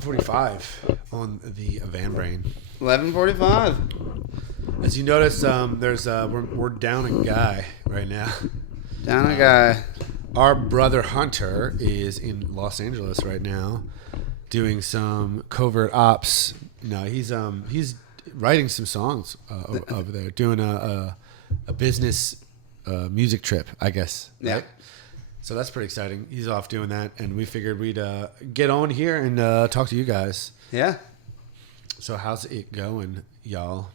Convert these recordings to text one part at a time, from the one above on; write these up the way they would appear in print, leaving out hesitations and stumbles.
11:45 on the Van Brain. 11:45. As you notice, we're down a guy right now. Down a guy. Our brother Hunter is in Los Angeles right now, doing some covert ops. No, he's writing some songs over there, doing a business music trip, I guess. Yeah. Right? So that's pretty exciting. He's off doing that, and we figured we'd get on here and talk to you guys. Yeah. So how's it going, y'all?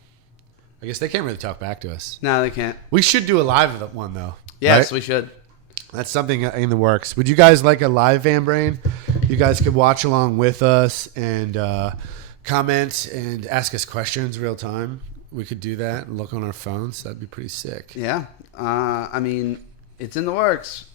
I guess they can't really talk back to us. No, they can't. We should do a live one, though. Yes, right? we should. That's something in the works. Would you guys like a live Van Brain? You guys could watch along with us and comment and ask us questions real time. We could do that and look on our phones. That'd be pretty sick. Yeah. I mean, it's in the works.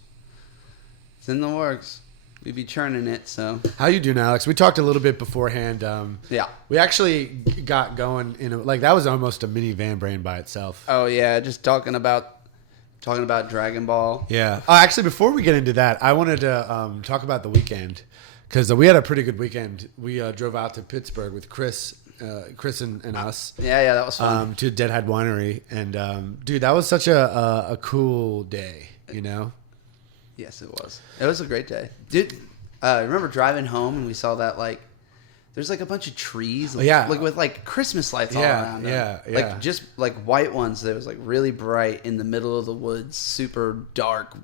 It's in the works. We'd be churning it, so. How you doing, Alex? We talked a little bit beforehand. Yeah. We actually got going that was almost a mini Van Brain by itself. Oh yeah, just talking about Dragon Ball. Yeah. Actually, before we get into that, I wanted to talk about the weekend because we had a pretty good weekend. We drove out to Pittsburgh with Chris and us. Yeah, that was fun. To Deadhead Winery, and dude, that was such a cool day. You know. Yes, it was. It was a great day, dude. Remember driving home and we saw that there's a bunch of trees, with Christmas lights all around them. Yeah. Just white ones that was really bright in the middle of the woods, super dark.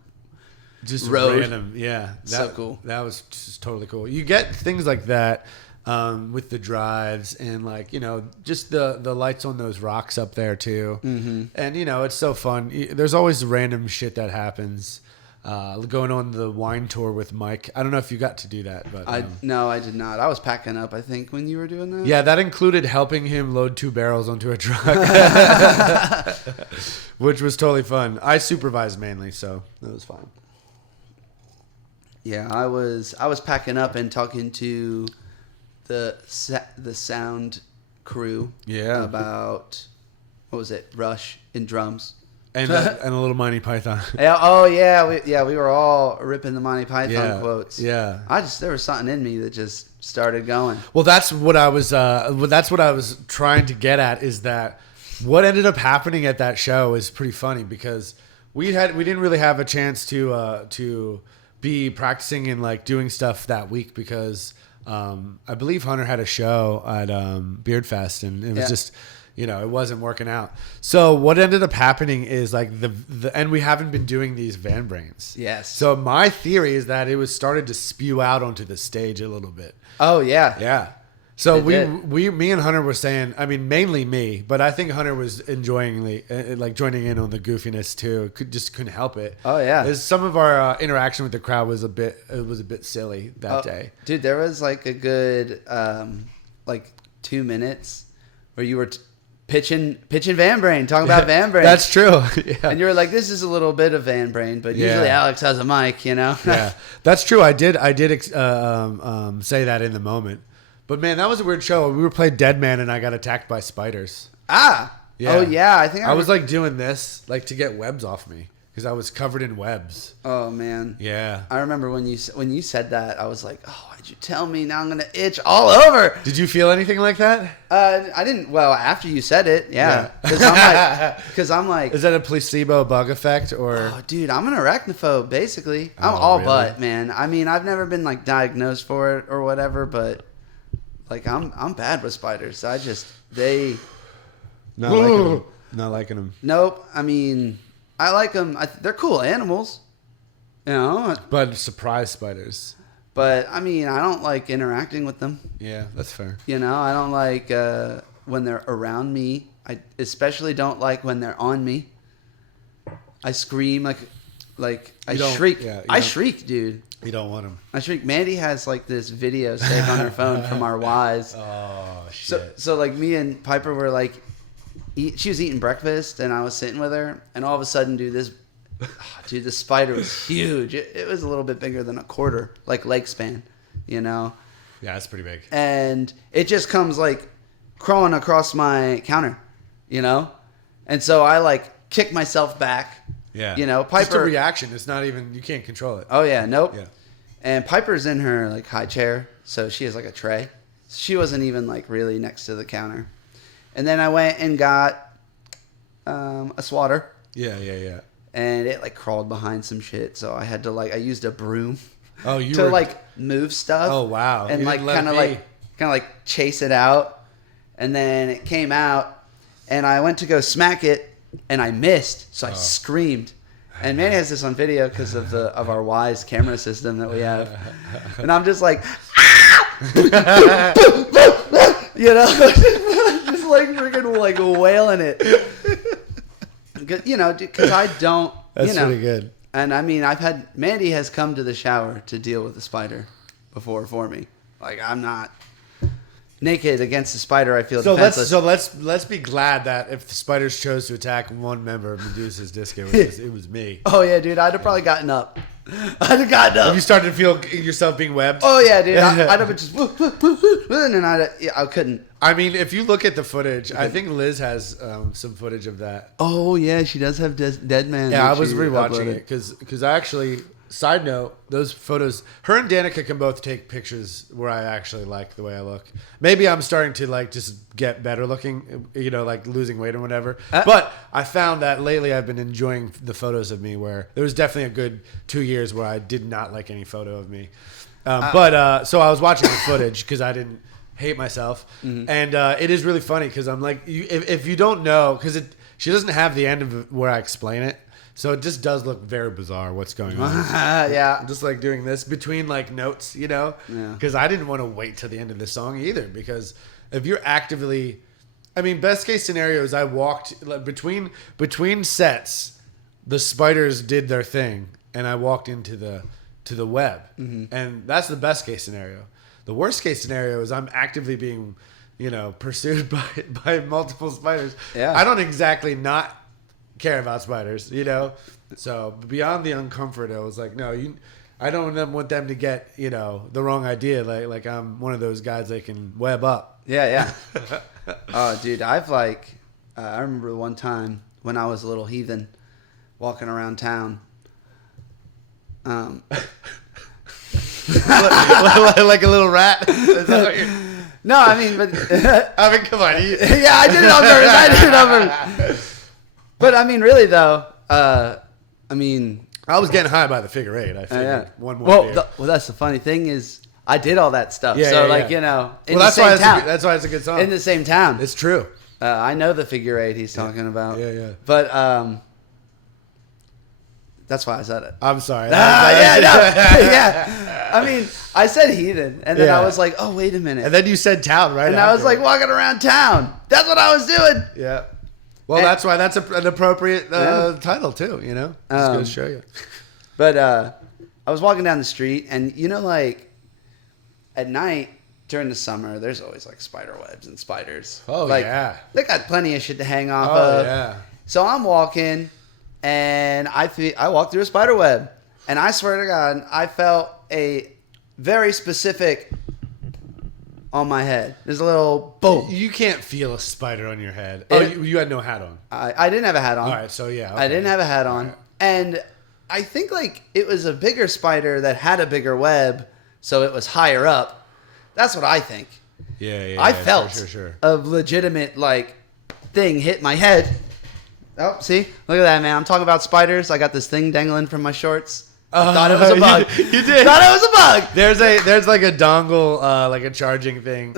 Just road. Random, yeah. So cool. That was just totally cool. You get things like that with the drives and just the lights on those rocks up there too. Mm-hmm. And it's so fun. There's always random shit that happens. Going on the wine tour with Mike. I don't know if you got to do that, but no, I did not. I was packing up, I think, when you were doing that. Yeah, that included helping him load 2 barrels onto a truck, which was totally fun. I supervised mainly, so it was fun. Yeah, I was packing up and talking to the sound crew. Yeah. About what was it? Rush and drums. And a little Monty Python. Yeah, we were all ripping the Monty Python quotes. Yeah. There was something in me that just started going. Well, that's what I was trying to get at, is that what ended up happening at that show is pretty funny because we didn't really have a chance to be practicing and doing stuff that week because I believe Hunter had a show at Beard Fest and it was just it wasn't working out. So what ended up happening is and we haven't been doing these Van Brains. Yes. So my theory is that it was started to spew out onto the stage a little bit. Oh yeah. Yeah. So me and Hunter were saying, I mean, mainly me, but I think Hunter was enjoying joining in on the goofiness too. Couldn't help it. Oh yeah. Some of our interaction with the crowd was a bit silly that day. Dude, there was a good 2 minutes where you were pitching Van Brain, talking about Van Brain. That's true. Yeah. And you were like, this is a little bit of Van Brain, but usually Alex has a mic, Yeah, that's true. I did say that in the moment. But man, that was a weird show. We were playing Dead Man and I got attacked by spiders. Ah. Yeah. Oh yeah. I think I was doing this to get webs off me because I was covered in webs. Oh man. Yeah. I remember when you said that, I was like, oh, why'd you tell me? Now I'm gonna itch all over. Did you feel anything like that? I didn't. Well, after you said it, yeah. Because I'm like, is that a placebo bug effect or? Oh, dude, I'm an arachnophobe basically. I'm really? But man. I mean, I've never been diagnosed for it or whatever, but I'm bad with spiders. Not liking them. Nope. I mean, I like them. They're cool animals, But surprise spiders. But I mean, I don't like interacting with them. Yeah, that's fair. I don't like when they're around me. I especially don't like when they're on me. I scream I shriek. Yeah, I shriek, dude. You don't want them. I shriek. Mandy has this video saved on her phone from our wives. Oh shit. So me and Piper were she was eating breakfast and I was sitting with her and all of a sudden, the spider was huge. It was a little bit bigger than a quarter, leg span, Yeah, that's pretty big. And it just comes crawling across my counter, And so I kick myself back. Yeah. Piper. Just a reaction. It's not even, you can't control it. Oh yeah, nope. Yeah. And Piper's in her like high chair, so she has like a tray. She wasn't even like really next to the counter. And then I went and got a swatter. Yeah. And it like crawled behind some shit, so I had to I used a broom to like move stuff. Oh wow! And like kind of like chase it out, and then it came out, and I went to go smack it, and I missed, so I screamed. And Manny has this on video because of our Wise camera system that we have, and I'm just like, ah! You know, just like freaking like wailing it. You know, because I don't. That's pretty good. And I mean, Mandy has come to the shower to deal with the spider before for me. Like I'm not naked against the spider. I feel defenseless. Let's be glad that if the spiders chose to attack one member of Medusa's disco, it was me. Oh yeah, dude, I'd have probably gotten up. I'd have gotten up. Have you started to feel yourself being webbed? Oh yeah, dude. I'd have just and I couldn't. I mean, if you look at the footage, I think Liz has some footage of that. Oh yeah, she does have Dead Man. Yeah, I was rewatching it because I actually. Side note, those photos, her and Danica can both take pictures where I actually like the way I look. Maybe I'm starting to like just get better looking, you know, like losing weight or whatever. But I found that lately I've been enjoying the photos of me where there was definitely a good 2 years where I did not like any photo of me. So I was watching the footage because I didn't hate myself. Mm-hmm. And it is really funny because I'm like, if you don't know, because she doesn't have the end of where I explain it. So it just does look very bizarre what's going on. Yeah. I'm just like doing this between like notes, you know? Because I didn't want to wait till the end of the song either. Because if you're actively... I mean, best case scenario is I walked... Like, between sets, the spiders did their thing. And I walked into the web. Mm-hmm. And that's the best case scenario. The worst case scenario is I'm actively being, you know, pursued by multiple spiders. Yeah. I don't exactly not... care about spiders, you know. So beyond the uncomfort, I was like, no, I don't want them to get, you know, the wrong idea. Like I'm one of those guys they can web up. Yeah. Oh, dude, I've like, I remember one time when I was a little heathen, walking around town. Like a little rat. No, I mean, but I mean, come on. Yeah, I did it on purpose. But I mean, really though, I was getting high by the figure eight. I figured one more beer. Well, that's the funny thing is I did all that stuff. Yeah, so yeah. You know, in well, the same town. That's why it's a good song. In the same town. It's true. I know the figure eight he's talking about. Yeah. But that's why I said it. I'm sorry. Yeah. I mean, I said heathen, and then I was like, oh, wait a minute. And then you said town, right? And I was like walking around town. That's what I was doing. Yeah. Well, that's why that's an appropriate title too, you know? Just going to show you. But I was walking down the street, and you know, like at night during the summer, there's always like spider webs and spiders. Oh, like, yeah. They got plenty of shit to hang off of. Oh, yeah. So I'm walking, and I walked through a spider web, and I swear to God, I felt a very specific on my head. There's a little boom. You can't feel a spider on your head. You had no hat on. I didn't have a hat on. All right, so yeah. Okay. I didn't have a hat on. Right. And I think like it was a bigger spider that had a bigger web, so it was higher up. That's what I think. Yeah. I felt sure. a legitimate like thing hit my head. Oh, see? Look at that, man. I'm talking about spiders. I got this thing dangling from my shorts. I thought it was a bug. You did. Thought it was a bug. There's like a dongle, like a charging thing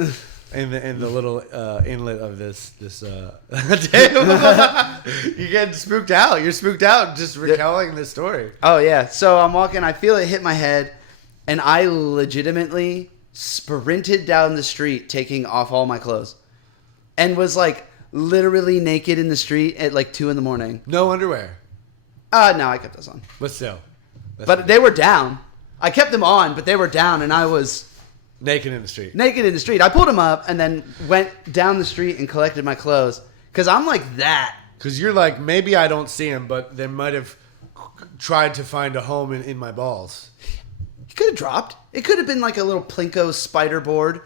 in the little inlet of this You get spooked out. You're spooked out just recounting this story. Oh yeah. So I'm walking. I feel it hit my head, and I legitimately sprinted down the street, taking off all my clothes, and was like literally naked in the street at like 2 a.m. No underwear. No, I kept those on. But still. But they were down. I kept them on, but they were down, and I was naked in the street. I pulled them up and then went down the street and collected my clothes. Because I'm like that. Because you're like, maybe I don't see him, but they might have tried to find a home in my balls. He could have dropped. It could have been like a little Plinko spider board.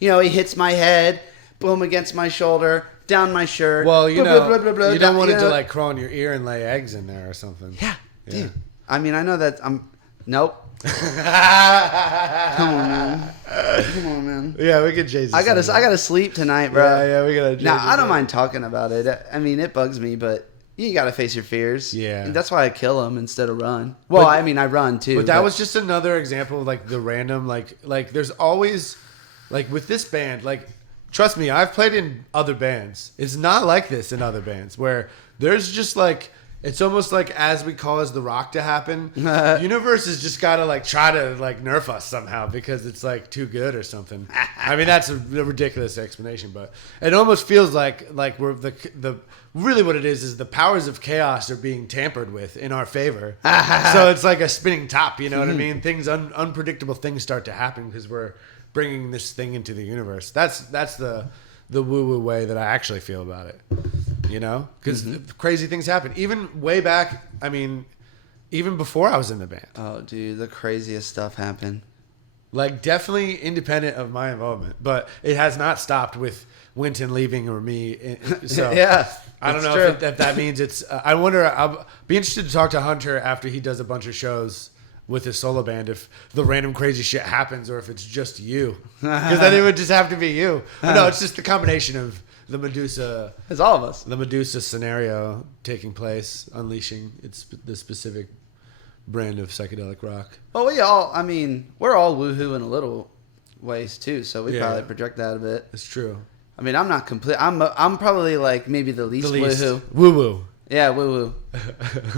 You know, he hits my head, boom, against my shoulder, down my shirt. Well, you know, blah, blah, blah, you don't want it to like crawl in your ear and lay eggs in there or something. Yeah, dude. I mean, I know that nope. Come on, man. Come on, man. Yeah, we could Jay-Z. I gotta sleep tonight, bro. Yeah, we gotta. Now I don't mind talking about it. I mean, it bugs me, but you gotta face your fears. Yeah, and that's why I kill them instead of run. Well, I mean, I run too. But that was just another example of like the random, like there's always, like with this band, like trust me, I've played in other bands. It's not like this in other bands where there's just like. It's almost like as we cause the rock to happen, the universe has just got to like try to like nerf us somehow because it's like too good or something. I mean, that's a ridiculous explanation, but it almost feels like we're the really what it is the powers of chaos are being tampered with in our favor. So it's like a spinning top, you know what I mean? Things unpredictable things start to happen because we're bringing this thing into the universe. That's the woo-woo way that I actually feel about it. You know, because crazy things happen. Even way back, I mean, even before I was in the band. Oh, dude, the craziest stuff happened. Like, definitely independent of my involvement. But it has not stopped with Winton leaving or me. So, yeah, I don't know if that means it's... I wonder... I'll be interested to talk to Hunter after he does a bunch of shows with his solo band if the random crazy shit happens or if it's just you. Because then it would just have to be you. But no, it's just the combination of... The Medusa, it's all of us. The Medusa scenario taking place, unleashing the specific brand of psychedelic rock. Well, we're all woohoo in a little ways too, so we probably project that a bit. It's true. I mean, I'm not complete. I'm probably like maybe the least woohoo. Woo woo. Yeah, woo woo.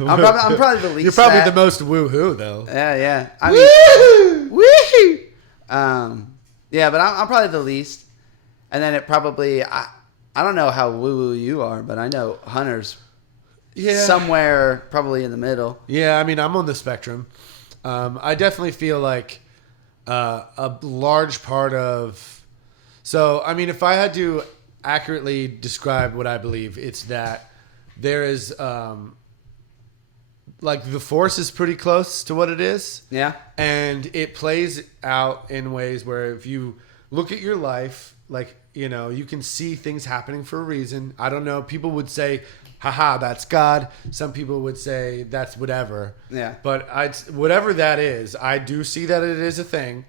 I'm probably the least. You're probably the most woohoo though. Yeah. I mean, woo. Yeah, but I'm probably the least, and then it probably. I don't know how woo-woo you are, but I know Hunter's somewhere probably in the middle. Yeah, I mean, I'm on the spectrum. I definitely feel like a large part of... So, I mean, if I had to accurately describe what I believe, it's that there is... like, the Force is pretty close to what it is. Yeah. And it plays out in ways where if you look at your life, like... You know, you can see things happening for a reason. I don't know. People would say, haha, that's God. Some people would say that's whatever. Yeah. But whatever that is, I do see that it is a thing.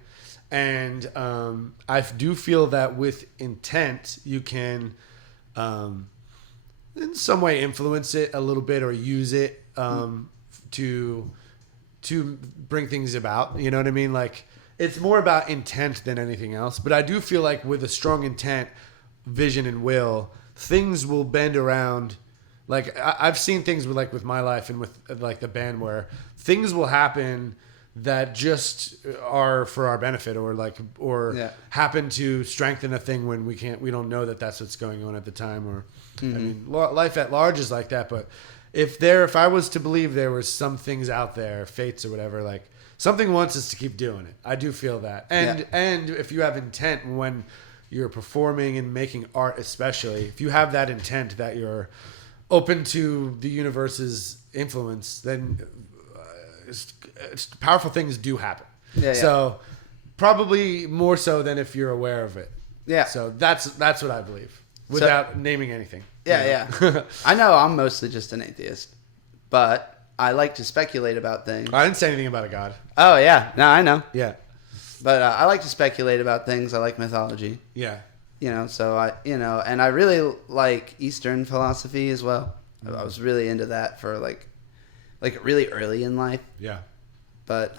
And I do feel that with intent, you can in some way influence it a little bit or use it to bring things about. You know what I mean? Like... It's more about intent than anything else. But I do feel like with a strong intent, vision, and will, things will bend around. Like, I've seen things with my life and with like the band where things will happen that just are for our benefit or happen to strengthen a thing when we don't know that that's what's going on at the time. Or I mean, life at large is like that. But if I was to believe there was some things out there, fates or whatever, like, something wants us to keep doing it. I do feel that. And if you have intent when you're performing and making art especially, if you have that intent that you're open to the universe's influence, then powerful things do happen. Yeah. So probably more so than if you're aware of it. Yeah. So that's what I believe without naming anything. Yeah, yeah. I know I'm mostly just an atheist, but... I like to speculate about things. I didn't say anything about a god. Oh, yeah. No, I know. Yeah. But I like to speculate about things. I like mythology. Yeah. You know, so and I really like Eastern philosophy as well. I was really into that for like really early in life. Yeah. But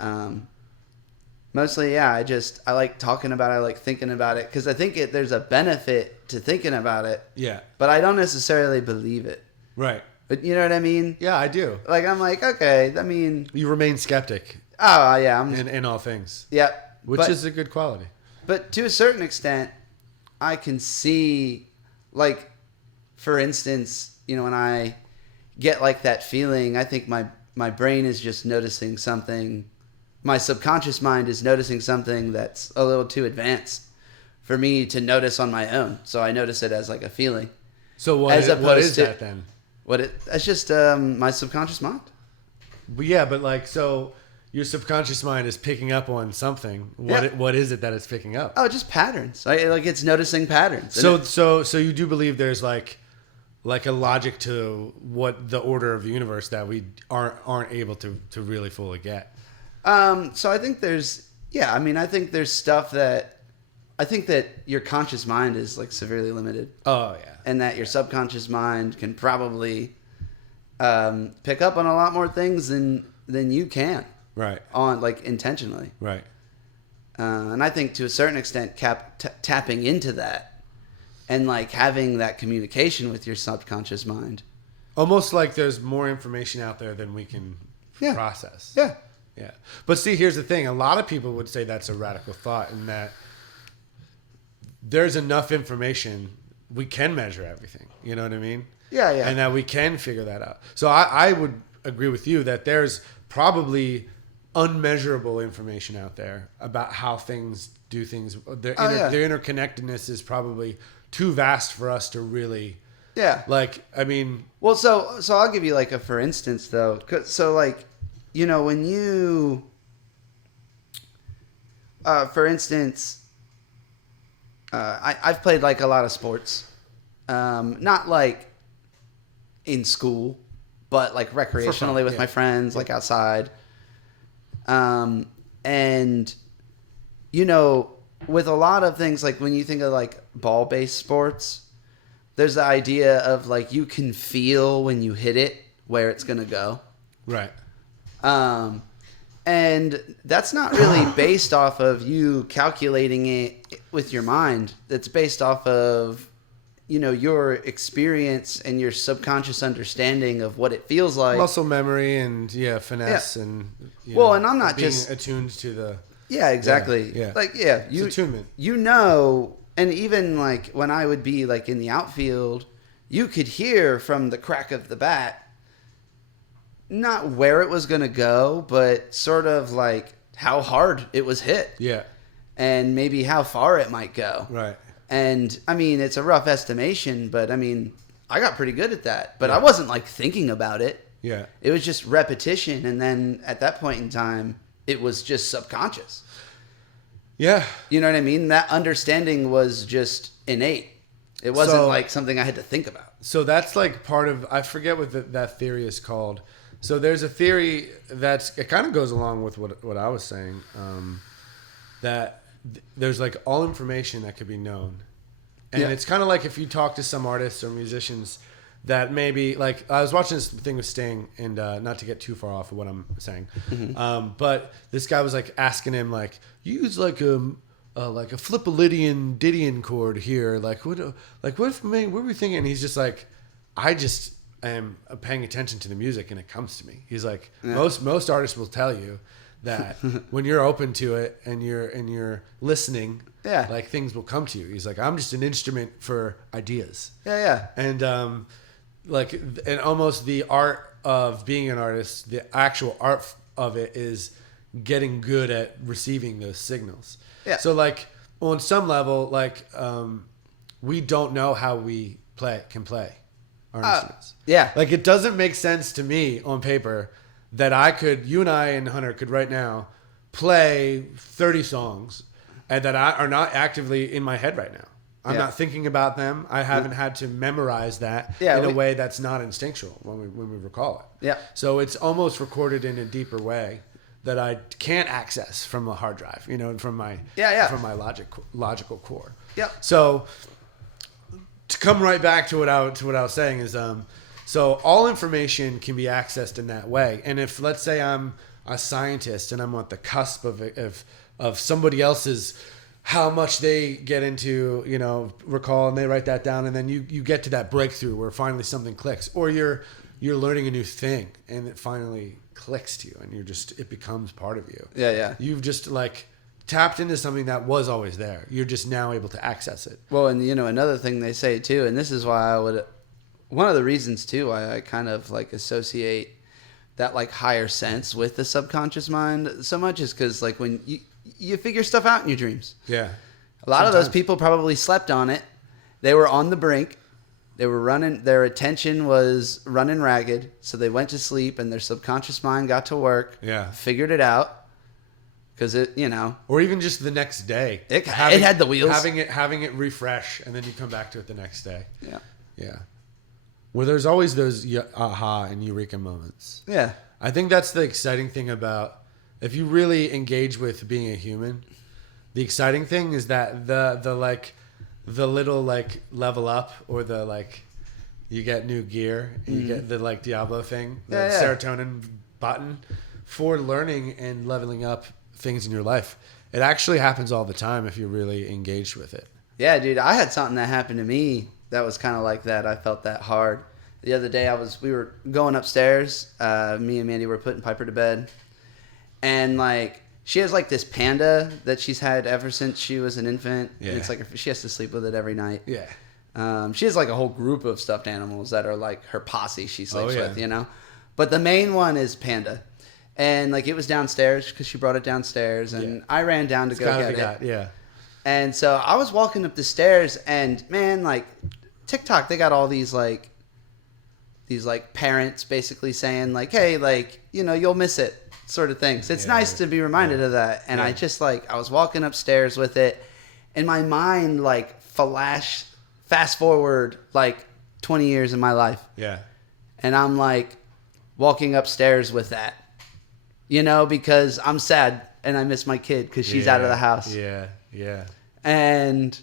mostly, yeah, I like talking about it. I like thinking about it because I think there's a benefit to thinking about it. Yeah. But I don't necessarily believe it. Right. But you know what I mean? Yeah, I do. Like, I'm like, okay, I mean... You remain skeptic. Oh, yeah. In all things. Yeah. Which is a good quality. But to a certain extent, I can see, like, for instance, you know, when I get, like, that feeling, I think my brain is just noticing something. My subconscious mind is noticing something that's a little too advanced for me to notice on my own. So I notice it as, like, a feeling. So what is that then? That's just my subconscious mind. But yeah, but like, so your subconscious mind is picking up on something. What is it that it's picking up? Oh, just patterns. Like it's noticing patterns. So you do believe there's like a logic to what the order of the universe that we aren't able to really fully get. So I think I think there's stuff that I think that your conscious mind is like severely limited. Oh yeah. And that your subconscious mind can probably pick up on a lot more things than you can. Right. On like intentionally. Right. And I think to a certain extent, tapping into that and like having that communication with your subconscious mind. Almost like there's more information out there than we can process. Yeah. Yeah. But see, here's the thing. A lot of people would say that's a radical thought, in that there's enough information, we can measure everything. You know what I mean? Yeah, yeah. And that we can figure that out. So I would agree with you that there's probably unmeasurable information out there about how things do things. Their interconnectedness is probably too vast for us to really... Yeah. Like, I mean... Well, so I'll give you like a for instance, though. So like, you know, when you... for instance, I've played like a lot of sports. Not like in school, but like recreationally with my friends, like outside. And, you know, with a lot of things, like when you think of like ball-based sports, there's the idea of like you can feel when you hit it where it's going to go. Right. And that's not really based off of you calculating it with your mind. It's based off of, you know, your experience and your subconscious understanding of what it feels like. Muscle memory and finesse and and I'm not being just attuned to the exactly. Yeah. Like it's attunement. You know, and even like when I would be like in the outfield, you could hear from the crack of the bat not where it was going to go, but sort of like how hard it was hit. Yeah. And maybe how far it might go. Right. And I mean, it's a rough estimation, but I mean, I got pretty good at that. But I wasn't like thinking about it. Yeah. It was just repetition. And then at that point in time, it was just subconscious. Yeah. You know what I mean? That understanding was just innate. It wasn't like something I had to think about. So that's like part of, I forget what that theory is called. So there's a theory it kind of goes along with what I was saying, that there's like all information that could be known. And it's kind of like if you talk to some artists or musicians that maybe, like, I was watching this thing with Sting, and not to get too far off of what I'm saying, but this guy was like asking him, like, use like a Flippolidian Didion chord here, like what were we thinking? And he's just like, I just am paying attention to the music and it comes to me. He's like, most artists will tell you that when you're open to it and you're listening, like things will come to you. He's like, I'm just an instrument for ideas. And and almost the art of being an artist, the actual art of it is getting good at receiving those signals. So like on some level, like we don't know how we can play our instruments. Like it doesn't make sense to me on paper that you and I and Hunter could right now play 30 songs and that are not actively in my head right now. I'm not thinking about them. I haven't had to memorize that in a way that's not instinctual when we recall it. So it's almost recorded in a deeper way that I can't access from a hard drive, from my from my logical core. So to come right back to what I was saying is, so all information can be accessed in that way. And if, let's say, I'm a scientist and I'm at the cusp of somebody else's, how much they get into, recall, and they write that down, and then you get to that breakthrough where finally something clicks, or you're learning a new thing and it finally clicks to you, and it becomes part of you. You've just like tapped into something that was always there. You're just now able to access it. Well, and another thing they say too, and this is why one of the reasons too why I kind of like associate that like higher sense with the subconscious mind so much is because like when you figure stuff out in your dreams. A lot of those people probably slept on it. They were on the brink. They were running. Their attention was running ragged, so they went to sleep, and their subconscious mind got to work. Figured it out. Because or even just the next day, it had the wheels. Having it refresh, and then you come back to it the next day. Where there's always those aha and eureka moments. I think that's the exciting thing about if you really engage with being a human, the exciting thing is that the little like level up or the like you get new gear and you get the like Diablo thing, the serotonin button for learning and leveling up things in your life. It actually happens all the time if you're really engaged with it. Yeah, dude, I had something that happened to me that was kind of like that. I felt that hard. The other day we were going upstairs. Me and Mandy were putting Piper to bed. And like she has like this panda that she's had ever since she was an infant. Yeah. It's like she has to sleep with it every night. Yeah. She has like a whole group of stuffed animals that are like her posse she sleeps with, you know? But the main one is Panda. And like it was downstairs because she brought it downstairs and I ran down to go get it. Yeah. And so I was walking up the stairs and man, like TikTok, they got all these like parents basically saying like, hey, like, you know, you'll miss it sort of things. It's nice to be reminded of that. And I just like, I was walking upstairs with it and my mind like fast forward like 20 years in my life. Yeah. And I'm like walking upstairs with that, you know, because I'm sad and I miss my kid because she's out of the house. Yeah. Yeah. And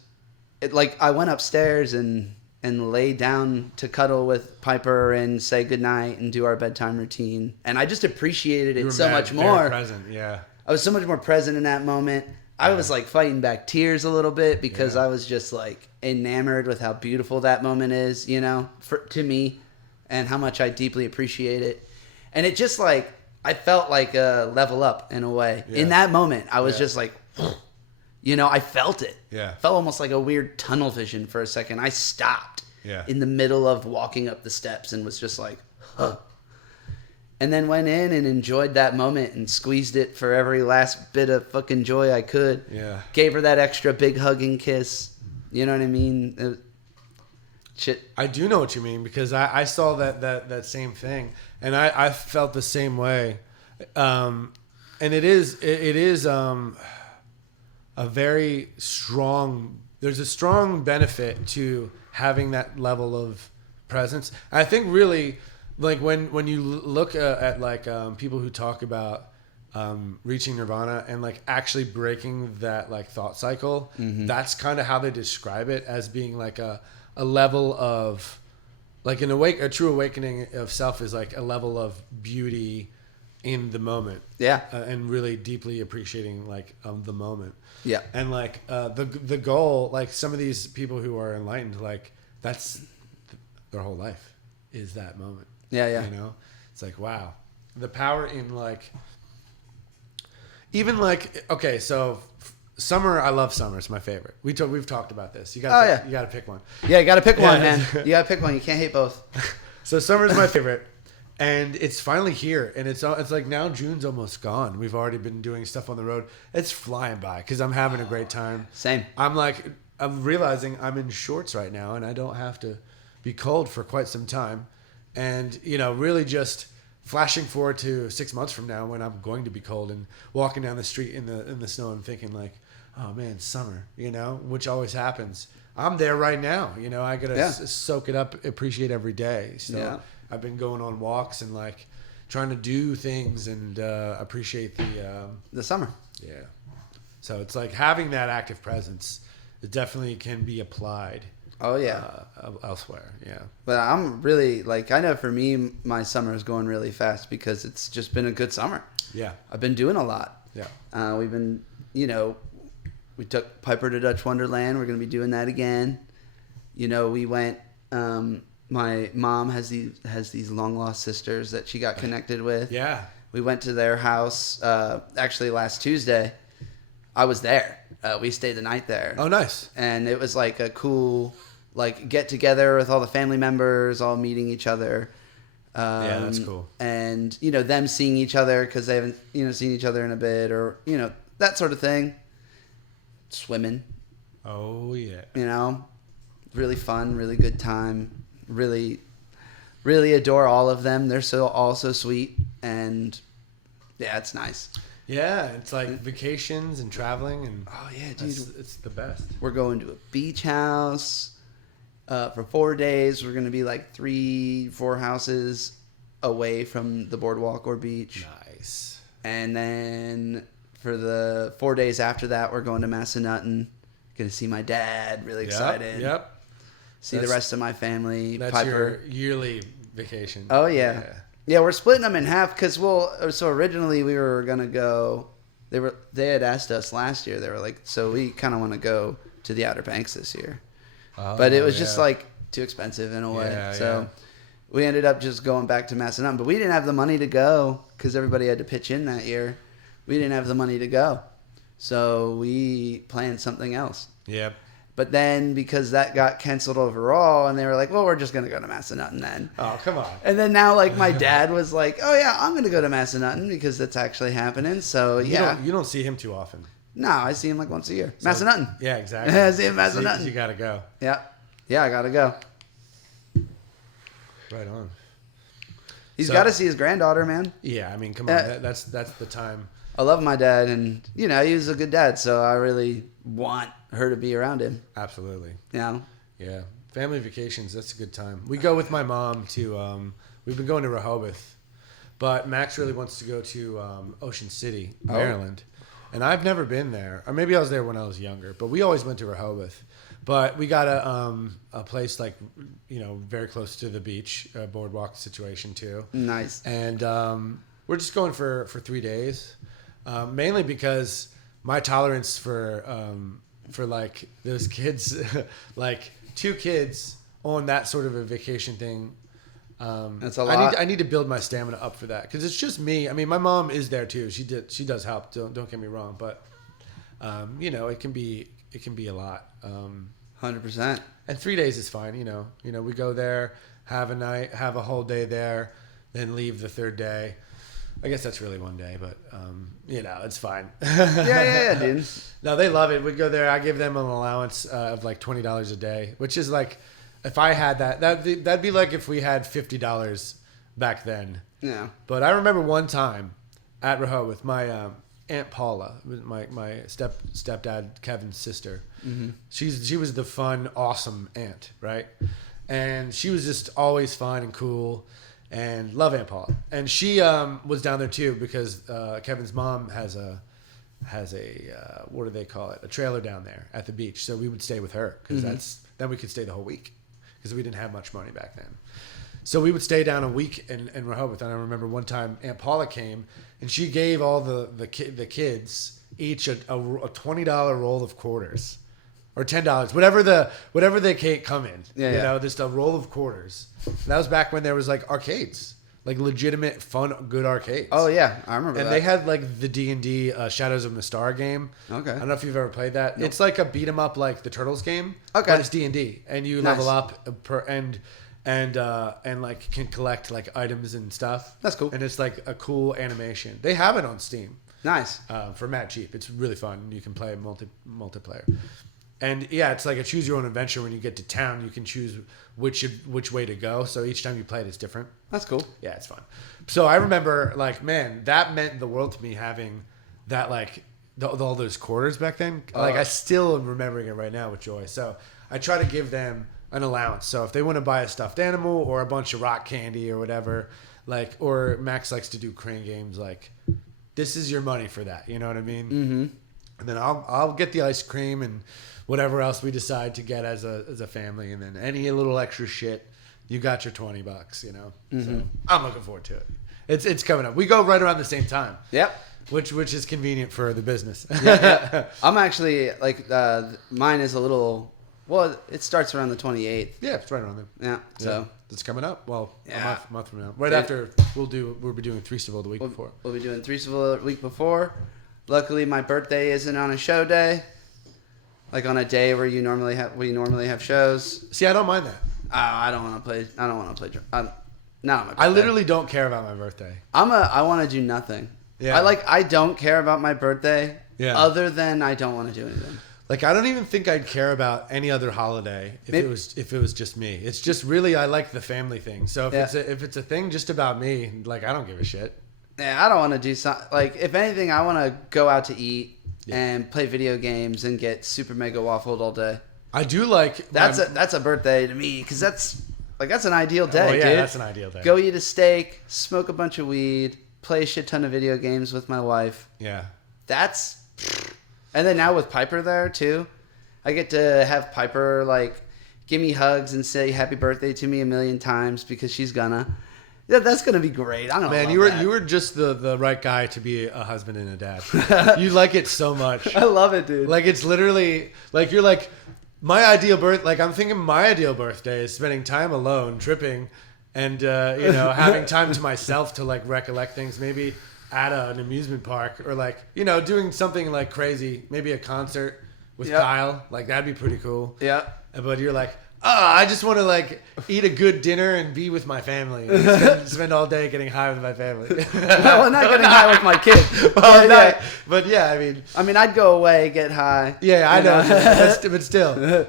it like, I went upstairs and laid down to cuddle with Piper and say goodnight and do our bedtime routine. And I just appreciated it so much more. Very present, yeah. I was so much more present in that moment. I was like fighting back tears a little bit because I was just like enamored with how beautiful that moment is, you know, to me, and how much I deeply appreciate it. And it just like, I felt like a level up in a way. Yeah. In that moment, I was just like, you know, I felt it. Yeah. Felt almost like a weird tunnel vision for a second. I stopped in the middle of walking up the steps and was just like, huh. And then went in and enjoyed that moment and squeezed it for every last bit of fucking joy I could. Yeah. Gave her that extra big hugging kiss. You know what I mean? Shit. I do know what you mean because I saw that same thing and I felt the same way. And it is a very strong, there's a strong benefit to having that level of presence. I think really, like when you look at like people who talk about reaching nirvana and like actually breaking that like thought cycle, that's kind of how they describe it as being like a level of like a true awakening of self is like a level of beauty in the moment. Yeah. And really deeply appreciating like the moment. Yeah. And like the goal, like some of these people who are enlightened, like that's their whole life is that moment. Yeah, yeah. You know, it's like, wow, the power in like, even like, okay, so summer, I love summer. It's my favorite. We've talked about this. You got to pick one. Yeah, you got to pick one, man. You got to pick one. You can't hate both. So summer is my favorite. And it's finally here, and it's like now June's almost gone. We've already been doing stuff on the road. It's flying by because I'm having a great time. Same. I'm realizing I'm in shorts right now, and I don't have to be cold for quite some time. And you know, really just flashing forward to 6 months from now when I'm going to be cold and walking down the street in the snow and thinking like, oh man, summer, you know, which always happens. I'm there right now. You know, I gotta soak it up, appreciate every day. So I've been going on walks and like trying to do things and appreciate the summer. Yeah. So it's like having that active presence. It definitely can be applied. Oh yeah. Elsewhere. Yeah. But I'm really like, I know for me, my summer is going really fast because it's just been a good summer. Yeah. I've been doing a lot. Yeah. We've been, you know, we took Piper to Dutch Wonderland. We're going to be doing that again. You know, we went, my mom has these long lost sisters that she got connected with. Yeah. We went to their house, actually last Tuesday. I was there. We stayed the night there. Oh, nice. And it was like a cool, like get together with all the family members, all meeting each other. Yeah, that's cool. And, you know, them seeing each other because they haven't, you know, seen each other in a bit or, you know, that sort of thing. Swimming. Oh, yeah. You know, really fun, really good time. Really, really adore all of them. They're all so sweet. And, yeah, it's nice. Yeah, it's like vacations and traveling. And oh, yeah, dude. It's the best. We're going to a beach house for 4 days. We're going to be like 3-4 houses away from the boardwalk or beach. Nice. And then for the 4 days after that, we're going to Massanutten. Going to see my dad. Really excited. Yep. See the rest of my family. That's Piper. your yearly vacation. Oh, yeah. Yeah, we're splitting them in half because so originally we were going to go. They had asked us last year. They were like, so we kind of want to go to the Outer Banks this year. Oh, but it was just like too expensive in a way. Yeah, so we ended up just going back to Massanutten. But we didn't have the money to go because everybody had to pitch in that year. We didn't have the money to go. So we planned something else. Yep. But then because that got canceled overall, and they were like, well, we're just going to go to Massanutten then. Oh, come on. And then now, like, my dad was like, oh, yeah, I'm going to go to Massanutten because that's actually happening. So, yeah. You don't see him too often. No, I see him like once a year. So, Massanutten. Yeah, exactly. I see him Massanutten. You got to go. Yeah. Yeah, I got to go. Right on. He's got to see his granddaughter, man. Yeah, I mean, come on. That's the time. I love my dad, and, he was a good dad, so I really want her to be around him. Absolutely. Yeah. Yeah. Family vacations, that's a good time. We go with my mom to, we've been going to Rehoboth, but Max really wants to go to Ocean City, Maryland. And I've never been there. Or maybe I was there when I was younger, but we always went to Rehoboth. But we got a place like, very close to the beach, boardwalk situation too. Nice. And we're just going for 3 days, mainly because my tolerance for like those kids, like 2 kids on that sort of a vacation thing. That's a lot. I need to build my stamina up for that because it's just me. I mean, my mom is there too. She does help. Don't get me wrong, but it can be a lot. 100%. And 3 days is fine. We go there, have a night, have a whole day there, then leave the 3rd day. I guess that's really 1 day, but it's fine. Yeah, dude. No, they love it. We go there. I give them an allowance of like $20 a day, which is like, if I had that'd be like if we had $50 back then. Yeah. But I remember one time at Rehoboth with my Aunt Paula, my stepdad Kevin's sister. Mm-hmm. She was the fun, awesome aunt, right? And she was just always fun and cool. And love Aunt Paula. And she was down there too because Kevin's mom has a what do they call it? A trailer down there at the beach. So we would stay with her because then we could stay the whole week because we didn't have much money back then. So we would stay down a week in Rehoboth. And I remember one time Aunt Paula came and she gave all the kids each a $20 roll of quarters. Or $10, whatever they can't come in. Yeah. Just a roll of quarters. And that was back when there was like arcades, like legitimate, fun, good arcades. Oh yeah, I remember. And that. they had like the D&D Shadows of the Star game. Okay. I don't know if you've ever played that. Nope. It's like a beat 'em up, like the Turtles game. Okay. But it's D&D, and you Nice. level up and like can collect like items and stuff. That's cool. And it's like a cool animation. They have it on Steam. Nice. For Matt Cheap, it's really fun. You can play multiplayer. And yeah, it's like a choose your own adventure. When you get to town, you can choose which way to go. So each time you play it, it's different. That's cool. Yeah, it's fun. So I remember, like, man, that meant the world to me having that, like, all those quarters back then. Like, I still am remembering it right now with joy. So I try to give them an allowance. So if they want to buy a stuffed animal or a bunch of rock candy or whatever, like, or Max likes to do crane games, like, this is your money for that. You know what I mean? Mm-hmm. And then I'll get the ice cream and whatever else we decide to get as a family, and then any little extra shit, you got your $20, Mm-hmm. So I'm looking forward to it. It's coming up. We go right around the same time. Yep. Which is convenient for the business. Yeah. I'm actually like mine is a little. Well, it starts around the 28th. Yeah, it's right around there. Yeah. So it's coming up. Well, yeah. a month from now. Right after we'll be doing Threesville the week before. We'll be doing Threesville the week before. Luckily, my birthday isn't on a show day. Like on a day where we normally have shows. See, I don't mind that. I don't want to play. Not on my birthday. I literally don't care about my birthday. I want to do nothing. Yeah. I don't care about my birthday. Yeah. Other than I don't want to do anything. Like, I don't even think I'd care about any other holiday if it was just me. It's just really, I like the family thing. So if it's a thing just about me, like, I don't give a shit. Yeah, I don't want to do something. Like, if anything, I want to go out to eat and play video games and get super mega waffled all day. I do like that's a birthday to me because that's an ideal day. Oh yeah, dude. that's an ideal day. Go eat a steak, smoke a bunch of weed, play a shit ton of video games with my wife. Yeah. And then now with Piper there too, I get to have Piper like give me hugs and say happy birthday to me a million times because she's gonna. Yeah, that's gonna be great. I don't know. Man, you were just the right guy to be a husband and a dad. You like it so much. I love it, dude. Like it's literally like you're like my ideal I'm thinking my ideal birthday is spending time alone, tripping, and having time to myself to like recollect things. Maybe at an amusement park or like doing something like crazy. Maybe a concert with Kyle. Like that'd be pretty cool. Yeah. But you're like, I just want to like eat a good dinner and be with my family. And spend all day getting high with my family. Well, I'm not getting high with my kid. But yeah, I mean, I'd go away, get high. Yeah, I know. But still,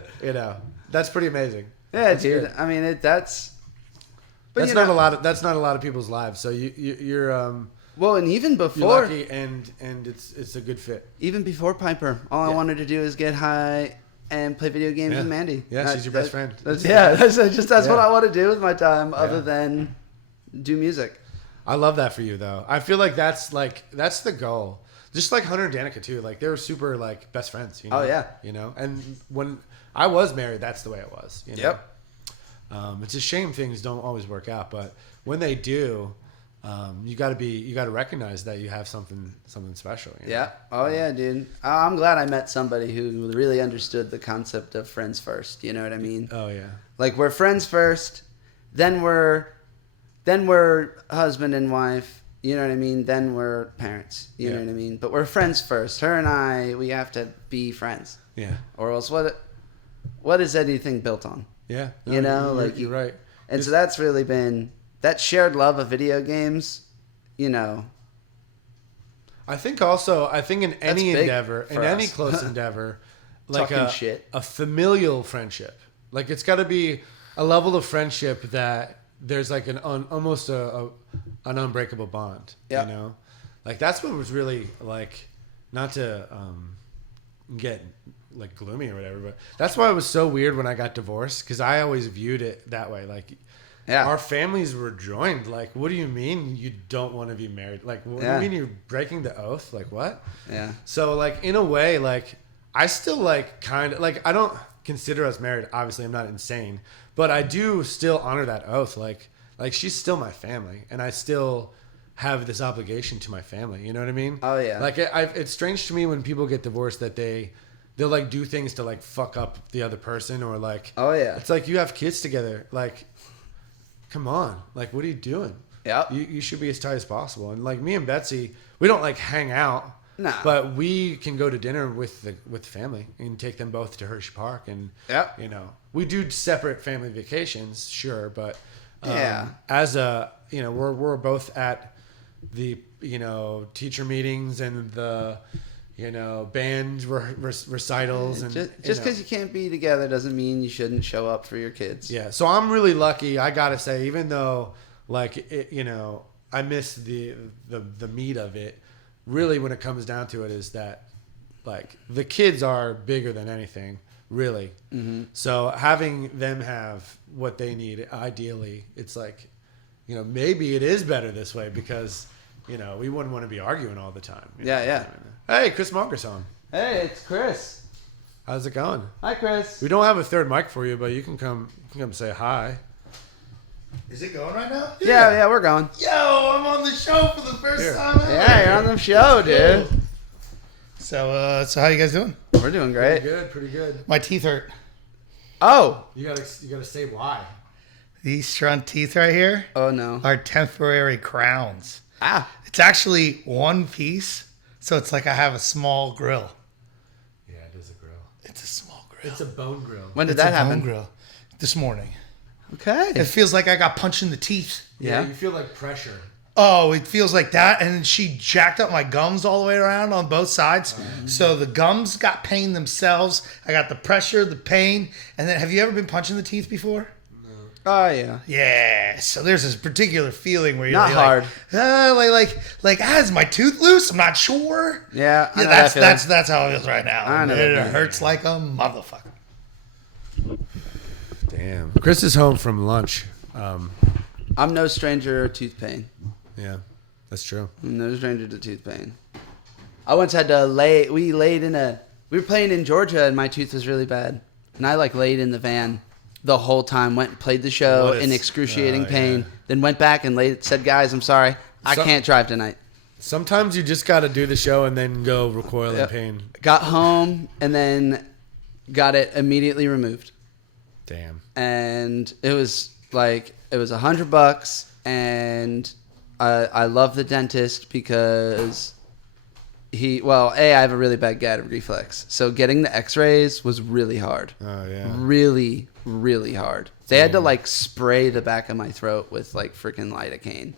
that's pretty amazing. Yeah, that's dude. Good. I mean, that's. But that's not a lot. That's not a lot of people's lives. So you're. Well, and even before, you're lucky, and it's a good fit. Even before Piper, all I wanted to do is get high and play video games with Mandy. Yeah, she's your best friend. That's what I want to do with my time, other than do music. I love that for you, though. I feel like that's the goal. Just like Hunter and Danica too. Like they were super like best friends. Oh yeah. And when I was married, that's the way it was. Yep. It's a shame things don't always work out, but when they do. You got to recognize that you have something special. Yeah. Oh yeah, dude. I'm glad I met somebody who really understood the concept of friends first. You know what I mean? Oh yeah. Like we're friends first, then we're husband and wife. You know what I mean? Then we're parents. You know what I mean? But we're friends first. Her and I, we have to be friends. Yeah. Or else what is anything built on? Yeah. No, you're right. And so that's really been. That shared love of video games, I think in any endeavor, in any close endeavor, like a familial friendship, like it's got to be a level of friendship that there's like almost an unbreakable bond. Yeah. Like that's what was really like, not to get like gloomy or whatever, but that's why it was so weird when I got divorced because I always viewed it that way, like. Yeah. Our families were joined. Like, what do you mean you don't want to be married? Like, what do you mean you're breaking the oath? Like, what? Yeah. So, like, in a way, like, I still, like, kind of, like, I don't consider us married. Obviously, I'm not insane. But I do still honor that oath. Like she's still my family. And I still have this obligation to my family. You know what I mean? Oh, yeah. Like, it's strange to me when people get divorced that they'll, like, do things to, like, fuck up the other person. Or, like... Oh, yeah. It's like you have kids together. Like... Come on, like, what are you doing? Yeah, you should be as tight as possible. And like me and Betsy, we don't like hang out, but we can go to dinner with the family and take them both to Hershey Park, and we do separate family vacations, sure, but as we're both at the teacher meetings and the band recitals, and just because you can't be together doesn't mean you shouldn't show up for your kids. Yeah, so I'm really lucky. I gotta say, even though I miss the meat of it. Really, when it comes down to it, is that like the kids are bigger than anything, really. Mm-hmm. So having them have what they need, ideally, it's like, maybe it is better this way because. We wouldn't want to be arguing all the time. Yeah. Hey, Chris Monker's on. Hey, it's Chris. How's it going? Hi, Chris. We don't have a third mic for you, but you can come say hi. Is it going right now? Yeah, we're going. Yo, I'm on the show for the first time ever. Yeah, you're on the show, dude. So how you guys doing? We're doing great. Pretty good. My teeth hurt. Oh. You gotta say why. These front teeth right here. Oh no. Are temporary crowns. Ah. It's actually one piece, so it's like I have a small grill. Yeah, it is a grill. It's a small grill. It's a bone grill. When did that happen? Bone grill. This morning. Okay. It feels like I got punched in the teeth. Yeah, you feel like pressure. Oh, it feels like that. And she jacked up my gums all the way around on both sides. Mm-hmm. So the gums got pain themselves. I got the pressure, the pain. And then, have you ever been punched in the teeth before? Oh yeah. Yeah. So there's this particular feeling where you're not hard. Is my tooth loose? I'm not sure. Yeah. That's how it is right now. I know. It hurts like a motherfucker. Damn. Chris is home from lunch. I'm no stranger to tooth pain. Yeah. That's true. No stranger to tooth pain. I once had to we were playing in Georgia and my tooth was really bad. And I like laid in the van the whole time, went and played the show in excruciating pain, then went back and said, guys, I'm sorry. I can't drive tonight. Sometimes you just got to do the show and then go recoil in pain. Got home and then got it immediately removed. Damn. And it was $100 and I love the dentist because I have a really bad gag reflex. So getting the x-rays was really hard. Oh, yeah. Really, really hard. They had to like spray the back of my throat with like freaking lidocaine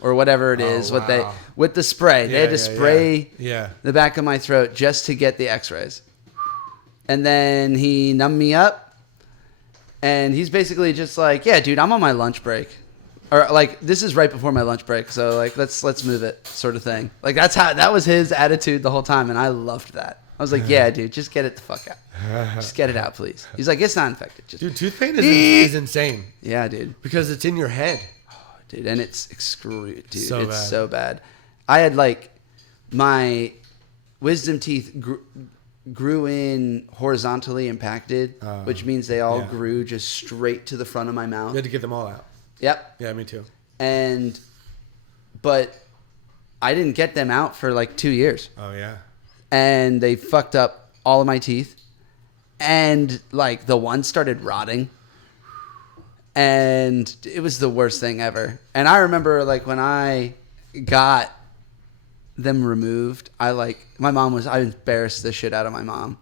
or whatever it is. Wow. With the spray. They had to spray Yeah. the back of my throat just to get the x-rays. And then he numbed me up. And he's basically just like, yeah, dude, I'm on my lunch break. Or like, this is right before my lunch break, so like, let's move it, sort of thing. Like that was his attitude the whole time, and I loved that. I was like, yeah, dude, just get it the fuck out. Just get it out, please. He's like, it's not infected. Dude, tooth pain is insane. Yeah, dude. Because it's in your head. Oh, dude, and it's excruciating, dude. So it's bad. So bad. I had like my wisdom teeth grew in horizontally impacted, which means they all grew just straight to the front of my mouth. You had to get them all out. Yep. Yeah, me too. But I didn't get them out for like 2 years. Oh, yeah. And they fucked up all of my teeth. And like the one started rotting. And it was the worst thing ever. And I remember like when I got them removed, I embarrassed the shit out of my mom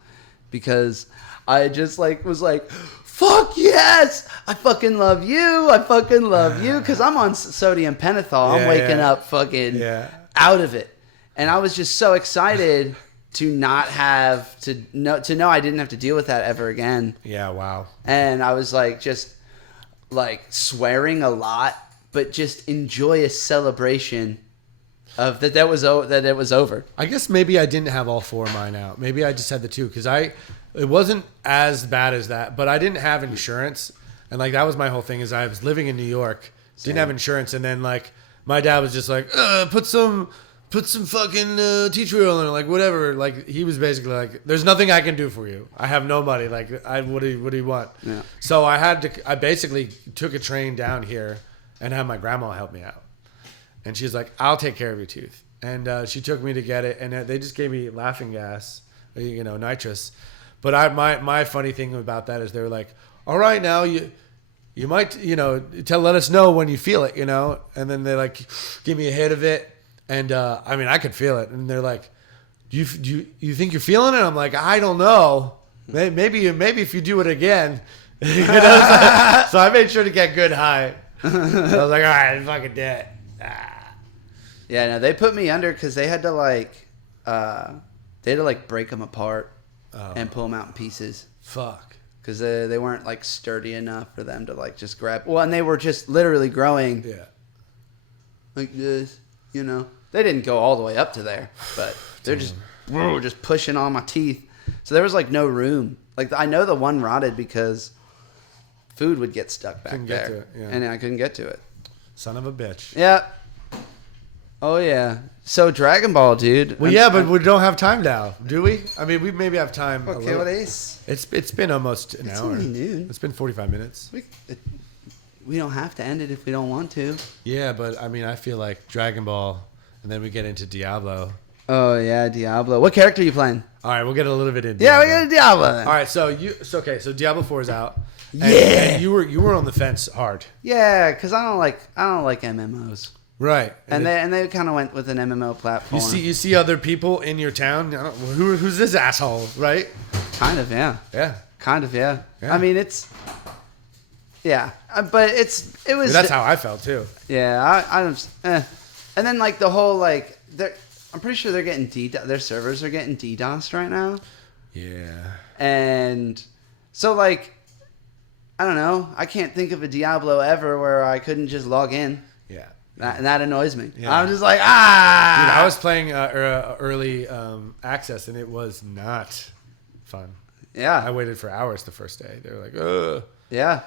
because I just like was like, fuck yes, I fucking love you. Because I'm on sodium pentothal. I'm waking up fucking out of it. And I was just so excited to not have to know I didn't have to deal with that ever again. Yeah, wow. And I was like just like swearing a lot, but just enjoy a celebration of that it was over. I guess maybe I didn't have all four of mine out. Maybe I just had the two because it wasn't as bad as that, but I didn't have insurance. And like that was my whole thing is I was living in New York, didn't have insurance, and then like my dad was just like, put some fucking tea tree oil in it, like whatever. Like he was basically like, there's nothing I can do for you. I have no money. Like what do you want? Yeah. So I basically took a train down here and had my grandma help me out. And she's like, I'll take care of your tooth. And she took me to get it, and they just gave me laughing gas, nitrous. But my funny thing about that is they were like, all right, now you might, let us know when you feel it, And then they like give me a hit of it, and I could feel it. And they're like, do you think you're feeling it? I'm like, I don't know. Maybe if you do it again, So I made sure to get good high. I was like, all right, I'm fucking dead. Yeah, no, they put me under because they had to break them apart and pull them out in pieces. Fuck. Because they weren't like sturdy enough for them to like just grab. Well, and they were just literally growing. Yeah. Like this, They didn't go all the way up to there, but they're just pushing on my teeth. So there was like no room. Like I know the one rotted because food would get stuck back there, to it, yeah. and I couldn't get to it. Son of a bitch. Yeah. Oh yeah. So Dragon Ball, dude. Well, but we don't have time now, do we? I mean, we maybe have time. Okay, what is? It's been almost an hour. Only noon. It's been 45 minutes. We don't have to end it if we don't want to. Yeah, but I mean, I feel like Dragon Ball, and then we get into Diablo. Oh yeah, Diablo. What character are you playing? All right, we'll get a little bit into. Yeah, we get a Diablo. Then. All right, so Diablo 4 is out. Yeah. And you were on the fence hard. Yeah, because I don't like MMOs. Right. And they kind of went with an MMO platform. You see other people in your town. Who's this asshole? Right. Kind of, yeah. Yeah. Kind of, yeah. I mean, it's. Yeah, but it was. That's how I felt too. Yeah, I don't. And then like the whole like I'm pretty sure they're getting their servers are getting DDoSed right now. Yeah. And so like, I don't know. I can't think of a Diablo ever where I couldn't just log in. Yeah. And that annoys me. Yeah. I'm just like, Dude, I was playing early access, and it was not fun. Yeah. I waited for hours the first day. They were like, ugh. Yeah.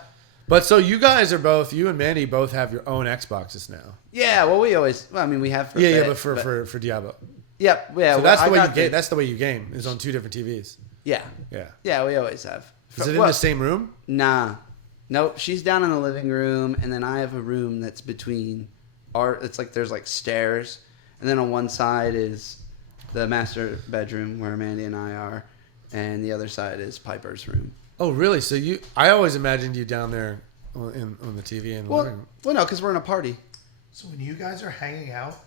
But so you guys are both, you and Mandy both have your own Xboxes now. Yeah, well, we have for a Yeah, bit, but for Diablo. Yep, yeah. So well, that's the way you game. That's the way you game. Is on 2 different TVs. Yeah. Yeah. Yeah, we always have. Is it in the same room? Nah. Nope, she's down in the living room, and then I have a room that's between it's like there's like stairs, and then on one side is the master bedroom where Mandy and I are, and the other side is Piper's room. Oh, really? So I always imagined you down there on the TV in the living room. Well, no, because we're in a party. So when you guys are hanging out,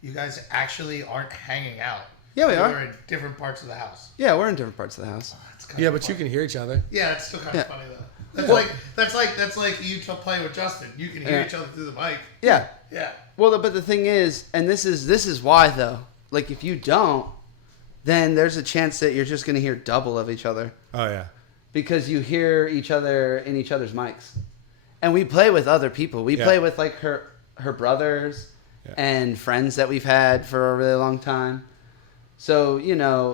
you guys actually aren't hanging out. Yeah, we are. You're in different parts of the house. Yeah, we're in different parts of the house. Yeah, but you can hear each other. Yeah, it's still kind of funny though. That's like you playing with Justin. You can hear each other through the mic. Yeah. Yeah. Well, but the thing is, and this is why though. Like, if you don't, then there's a chance that you're just going to hear double of each other. Oh yeah. Because you hear each other in each other's mics, and we play with other people. We play with like her brothers and friends that we've had for a really long time. So,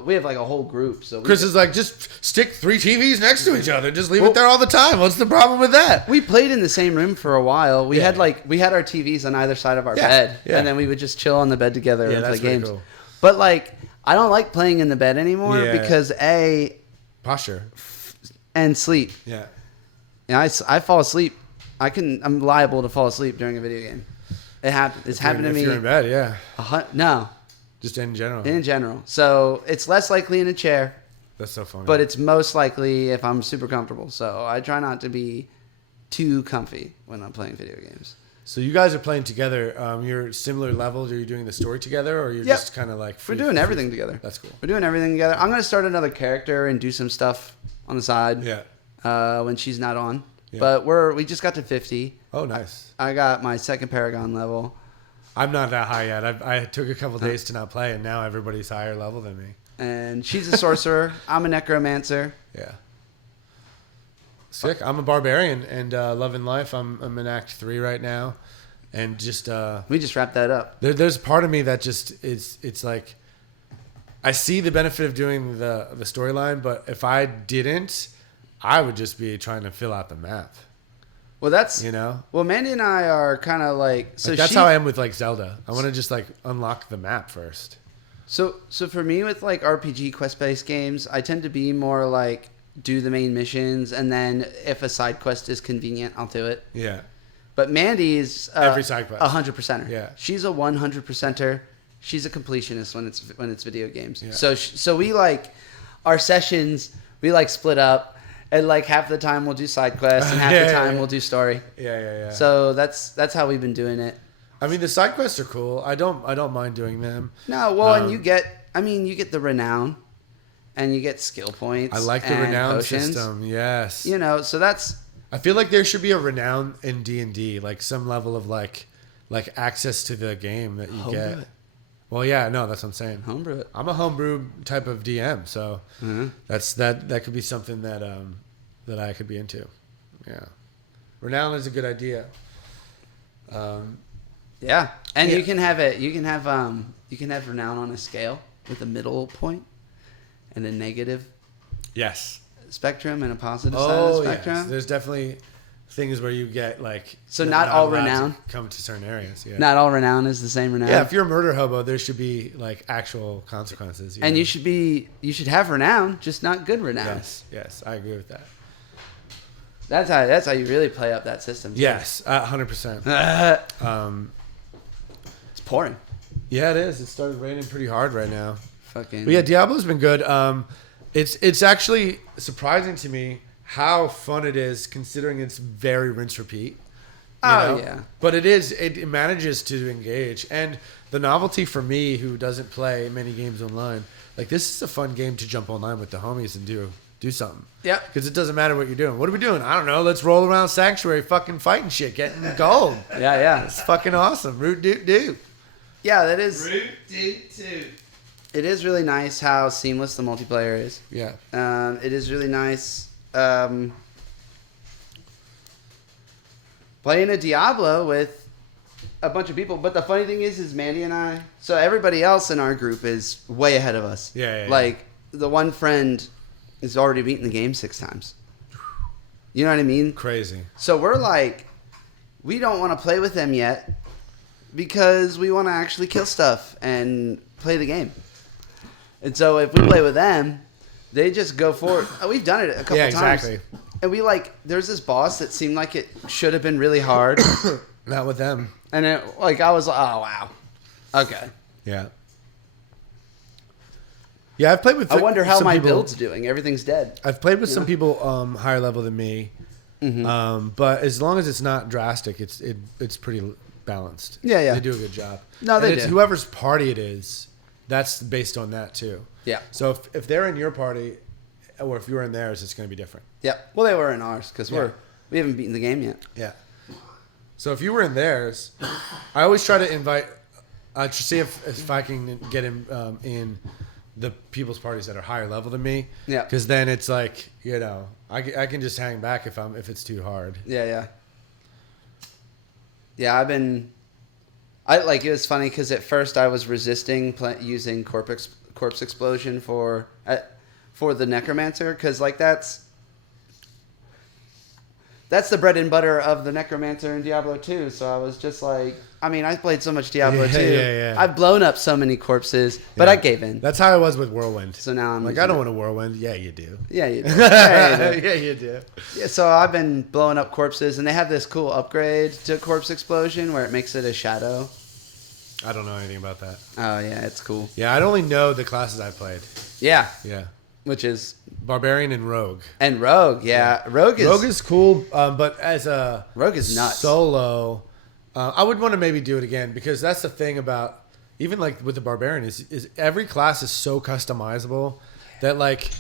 we have like a whole group. So Chris is like, just stick 3 TVs next to each other. Just leave it there all the time. What's the problem with that? We played in the same room for a while. We had our TVs on either side of our bed, and then we would just chill on the bed together and play games. Cool. But like, I don't like playing in the bed anymore because posture and sleep. Yeah. I fall asleep. I'm liable to fall asleep during a video game. It happens. It's happened to me. If you're in bed, yeah. No. Just in general. In general. So it's less likely in a chair. That's so funny. But it's most likely if I'm super comfortable. So I try not to be too comfy when I'm playing video games. So you guys are playing together. You're similar levels. Are you doing the story together, or you're just kind of like? We're doing everything together. That's cool. We're doing everything together. I'm gonna start another character and do some stuff on the side. Yeah. When she's not on. Yeah. But we just got to 50. Oh, nice. I got my second Paragon level. I'm not that high yet. I took a couple days to not play, and now everybody's higher level than me. And she's a sorcerer. I'm a necromancer. Yeah. Sick. I'm a barbarian, and loving life. I'm in Act 3 right now, and just we just wrapped that up. There's a part of me that just it's like I see the benefit of doing the storyline, but if I didn't, I would just be trying to fill out the map. Well, that's Well, Mandy and I are kind of like so. That's how I am with like Zelda. I want to just like unlock the map first. So for me with like RPG quest-based games, I tend to be more like do the main missions, and then if a side quest is convenient, I'll do it. Yeah. But Mandy's every side quest 100%er. Yeah. She's a 100%er. She's a completionist when it's video games. Yeah. So we like our sessions. We like split up. And like half the time we'll do side quests, and half the time we'll do story. Yeah. So that's how we've been doing it. I mean, the side quests are cool. I don't mind doing them. No, well, and you get the renown, and you get skill points. I like the and renown potions. system. Yes. So that's. I feel like there should be a renown in D&D, like some level of like access to the game that you get. Well, yeah, no, that's what I'm saying. Homebrew it. I'm a homebrew type of DM, so that could be something that I could be into. Yeah, renown is a good idea. Yeah, and you can have it. You can have renown on a scale with a middle point and a negative. Yes. Spectrum and a positive side of the spectrum. Yes. There's definitely things where you get like not all renown come to certain areas. Yeah. Not all renown is the same renown. Yeah, if you're a murder hobo, there should be like actual consequences. And you should have renown, just not good renown. Yes, I agree with that. That's how you really play up that system. Too. Yes, 100%. It's pouring. Yeah, it is. It started raining pretty hard right now. Fucking. But yeah, Diablo's been good. It's actually surprising to me how fun it is, considering it's very rinse repeat. Yeah. But it manages to engage, and the novelty for me, who doesn't play many games online, like this is a fun game to jump online with the homies and do something. Yeah. Because it doesn't matter what you're doing. What are we doing? I don't know. Let's roll around Sanctuary, fucking fighting shit, getting gold. Yeah. It's fucking awesome. Root doot doot. Yeah, that is. Root doot doot. It is really nice how seamless the multiplayer is. Yeah. It is really nice. Playing a Diablo with a bunch of people, but the funny thing is Mandy and I. So everybody else in our group is way ahead of us. Yeah. Like the one friend has already beaten the game 6 times. You know what I mean? Crazy. So we're like, we don't want to play with them yet because we want to actually kill stuff and play the game. And so if we play with them, they just go for it. We've done it a couple times. Yeah, exactly. And we like, there's this boss that seemed like it should have been really hard. Not with them. And it, like, I was like, oh, wow. Okay. Yeah. Yeah, I've played with. I wonder how my people, build's doing. Everything's dead. I've played with some people higher level than me, but as long as it's not drastic, it's pretty balanced. Yeah, yeah. They do a good job. No, they do. Whoever's party it is, that's based on that too. Yeah. So if they're in your party, or if you're in theirs, it's going to be different. Yeah. Well, they were in ours because we haven't beaten the game yet. Yeah. So if you were in theirs, I always try to invite to see if I can get in the people's parties that are higher level than me. Yeah. Because then it's like, I can just hang back if it's too hard. Yeah, yeah. Yeah, it was funny because at first I was resisting using corpse explosion for the necromancer because like that's the bread and butter of the necromancer in Diablo 2. So I was just like, I mean, I played so much Diablo 2. Yeah. I've blown up so many corpses, but I gave in. That's how I was with Whirlwind. So now I'm like, I don't want a Whirlwind. Yeah, you do. Yeah, you do. Yeah, you do. Yeah, you do. Yeah, so I've been blowing up corpses, and they have this cool upgrade to corpse explosion where it makes it a shadow. I don't know anything about that. Oh yeah, it's cool. Yeah, I only know the classes I played. Yeah. Yeah. Which is Barbarian and Rogue. And Rogue, yeah. Rogue is cool, but as a Rogue is nuts. Solo, I would want to maybe do it again because that's the thing about even like with the Barbarian is every class is so customizable that like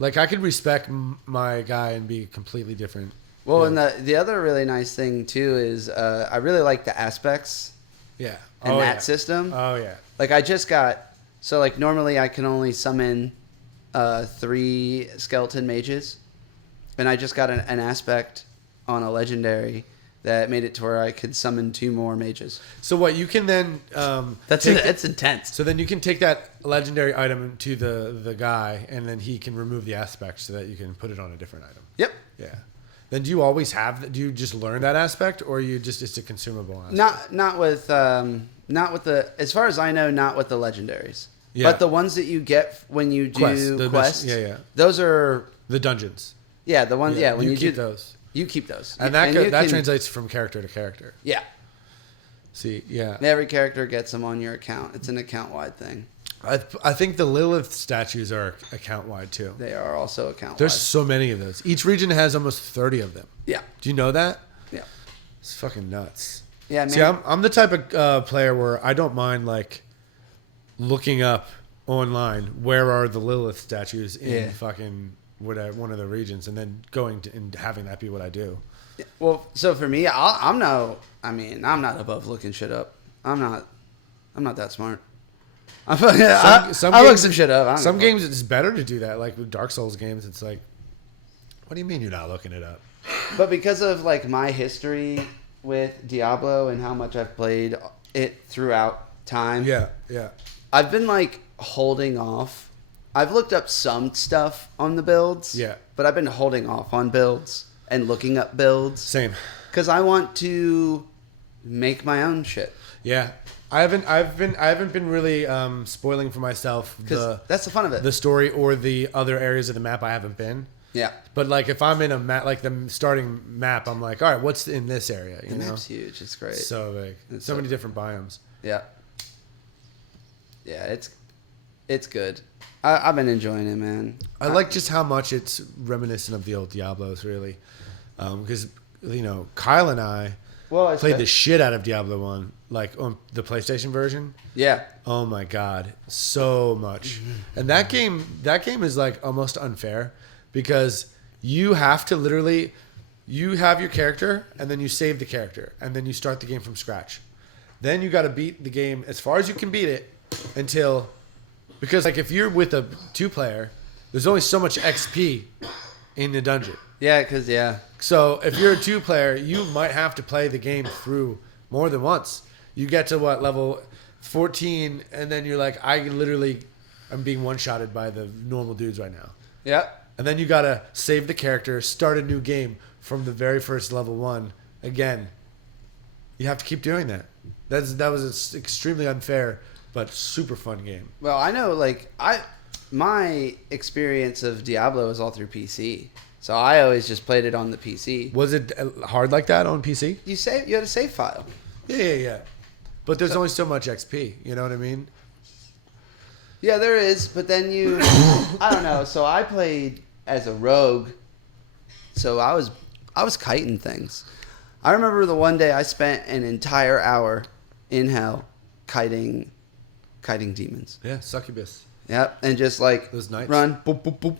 I could respect my guy and be completely different. Well, and the other really nice thing too is I really like the aspects. Yeah. And that system. Oh yeah. Like I just got like normally I can only summon 3 skeleton mages, and I just got an aspect on a legendary that made it to where I could summon 2 more mages. So what you can then it's intense. So then you can take that legendary item to the guy, and then he can remove the aspect so that you can put it on a different item. Yep. Yeah. Then do you always have? Do you just learn that aspect, or it's a consumable aspect? Not with the, as far as I know, not with the legendaries. Yeah. But the ones that you get when you do quests, those are the dungeons. Yeah, the ones. Yeah, when you keep do those, you keep those, and that translates from character to character. Yeah. See, yeah. Every character gets them on your account. It's an account-wide thing. I think the Lilith statues are account-wide too. They are also account-wide. There's so many of those. Each region has almost 30 of them. Yeah. Do you know that? Yeah. It's fucking nuts. Yeah, man. See, I'm the type of player where I don't mind like looking up online where are the Lilith statues in fucking one of the regions, and then going to and having that be what I do. Yeah. Well, so for me, I'm not above looking shit up. I'm not that smart. I look some shit up. Some games it's better to do that. Like with Dark Souls games, it's like, what do you mean you're not looking it up? But because of like my history with Diablo and how much I've played it throughout time, yeah, I've been like holding off. I've looked up some stuff on the builds, but I've been holding off on builds and looking up builds. Same, because I want to make my own shit. Yeah. I haven't been really spoiling for myself because that's the fun of it. The story or the other areas of the map I haven't been. Yeah. But like if I'm in a map, like the starting map, I'm like, all right, what's in this area? The map's huge. It's great. So big. It's so many different biomes. Yeah. Yeah, it's good. I've been enjoying it, man. I like just how much it's reminiscent of the old Diablos, really, because Kyle and I played the shit out of Diablo 1. Like on the PlayStation version. Yeah. Oh my God. So much. And that game is like almost unfair because you have to literally, you have your character and then you save the character and then you start the game from scratch. Then you got to beat the game as far as you can beat it because like if you're with a 2-player, there's only so much XP in the dungeon. Yeah, So if you're a 2-player, you might have to play the game through more than once. You get to level 14, and then you're like, I literally am being one-shotted by the normal dudes right now. Yeah. and then you gotta save the character, start a new game from the very first level 1 again. You have to keep doing that. That was an extremely unfair but super fun game. Well, I know, like, my experience of Diablo is all through PC. So I always just played it on the PC. Was it hard like that on PC? You had a save file. Yeah. But there's only so much XP. You know what I mean? Yeah, there is. But then I don't know. So I played as a rogue. So I was kiting things. I remember the one day I spent an entire hour in hell kiting demons. Yeah, succubus. Yep, and just like Those knights. run. Boop, boop, boop.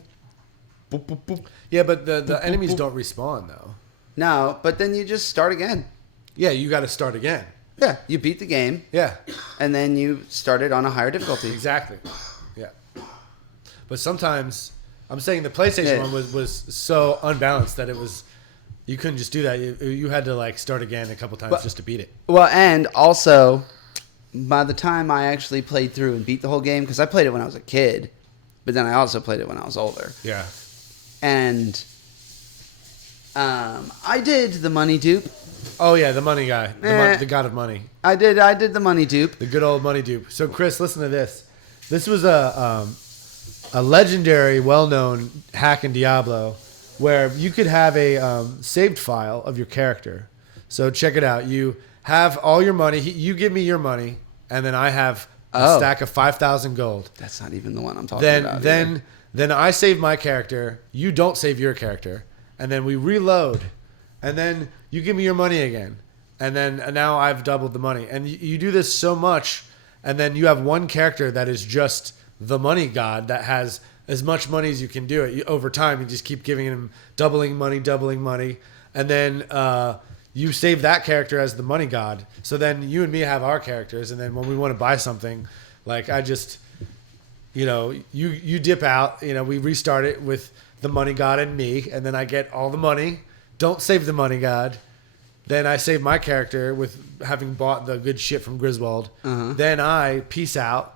Boop, boop, boop. Yeah, but the enemies don't respawn though. No, but then you just start again. Yeah, you got to start again. Yeah, you beat the game, Yeah, and then you start it on a higher difficulty. exactly. Yeah. But sometimes, I'm saying the PlayStation one was so unbalanced that you couldn't just do that. You had to like start again a couple times just to beat it. Well, and also, by the time I actually played through and beat the whole game, because I played it when I was a kid, but then I also played it when I was older. Yeah. And I did the money dupe. Oh yeah, the money guy, the god of money, I did the money dupe. the good old money dupe. So Chris, listen to this. This was a legendary, well-known hack in Diablo, where you could have a saved file of your character. So check it out. You have all your money. You give me your money, and then I have a stack of 5,000 gold. That's not even the one I'm talking about. Then I save my character. You don't save your character, and then we reload, and then you give me your money again, and now I've doubled the money. And you do this so much, and then you have one character that is just the money god that has as much money as you can do it. Over time, you just keep giving him doubling money, and then you save that character as the money god. So then you and me have our characters, and then when we want to buy something, like I just, you dip out, we restart it with the money god and me, and then I get all the money. Don't save the money god. Then I save my character with having bought the good shit from Griswold. Uh-huh. Then I peace out,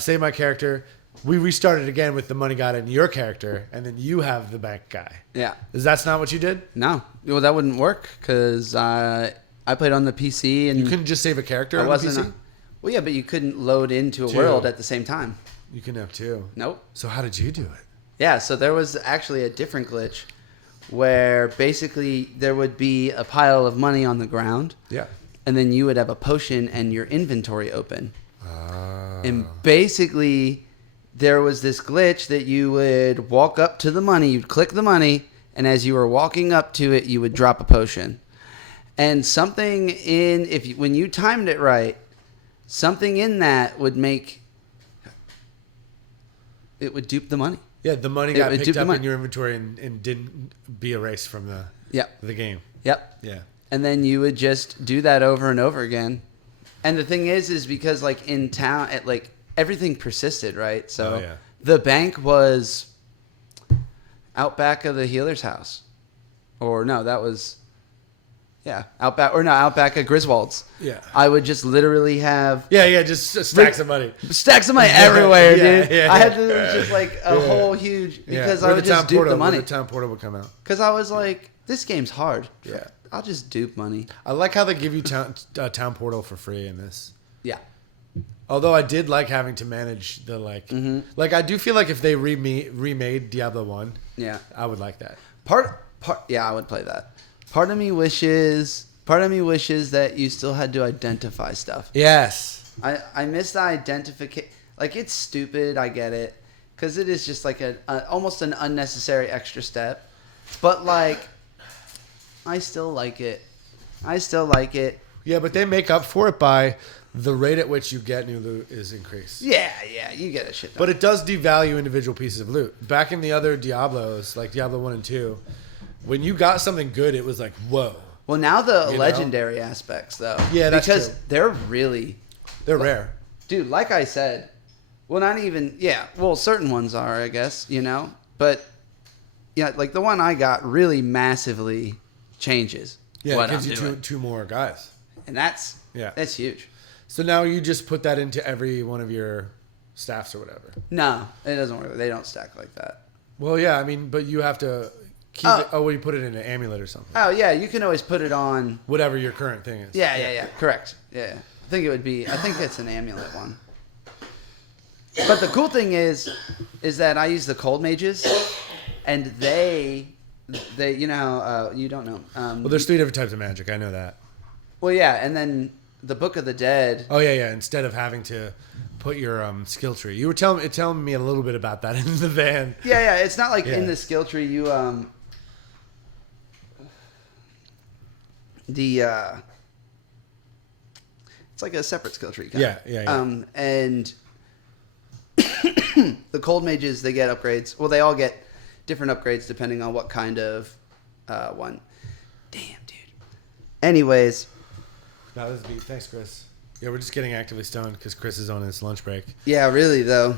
save my character. We restart it again with the money god and your character, and then you have the bank guy. Yeah. That's not what you did? No. Well, that wouldn't work because I played on the PC and You couldn't just save a character I on wasn't. the PC? Well, yeah, but you couldn't load into a Two. world at the same time. You can have two. Nope. So how did you do it? Yeah, so there was actually a different glitch where basically there would be a pile of money on the ground. Yeah. And then you would have a potion and your inventory open. And basically there was this glitch that you would walk up to the money, you'd click the money, and as you were walking up to it, you would drop a potion. And something when you timed it right, something in that would dupe the money. Yeah, the money got picked up money. in your inventory and didn't be erased from the game. Yep. Yeah. And then you would just do that over and over again. And the thing is because like in town, everything persisted, right? So the bank was out back of the healer's house. Or no, that was, out back of Griswold's. Yeah. I would just literally have... Yeah, just stacks of money. Stacks of money everywhere, dude. Yeah. I had to, it was just like a whole huge... Because I would just dupe the money. The town portal would come out. Because I was like, this game's hard. Yeah. I'll just dupe money. I like how they give you town portal for free in this. Yeah. Although I did like having to manage the I do feel like if they remade Diablo 1, I would like that. I would play that. Part of me wishes that you still had to identify stuff. Yes. I miss the identification. Like, it's stupid, I get it, because it is just like almost an unnecessary extra step. But like, I still like it. Yeah, but they make up for it by the rate at which you get new loot is increased. Yeah, you get a shit ton. But it does devalue individual pieces of loot. Back in the other Diablos, like Diablo 1 and 2, when you got something good, it was like, whoa. Well, now the legendary aspects, though. Yeah, that's because true. they're rare. Dude, like I said, well, not even, certain ones are, I guess, But, like the one I got really massively changes. Yeah, it gives you two more guys. And that's huge. So now you just put that into every one of your staffs or whatever. No, it doesn't work. They don't stack like that. Well, yeah, I mean, but you have to keep it. Oh, well, you put it in an amulet or something. Oh yeah, you can always put it on. Whatever your current thing is. Yeah. Correct. Yeah. I think it's an amulet one. But the cool thing is that I use the cold mages, and they you know you don't know. Well, there's 3 different types of magic. I know that. Well, yeah, and then the Book of the Dead. Oh yeah. Instead of having to put your skill tree, you were telling me a little bit about that in the van. Yeah. It's not like in the skill tree you it's like a separate skill tree. Yeah. And the cold mages, they get upgrades. Well, they all get different upgrades depending on what kind of one. Damn, dude. Anyways. That was beat. Thanks, Chris. Yeah, we're just getting actively stoned because Chris is on his lunch break. Yeah, really though.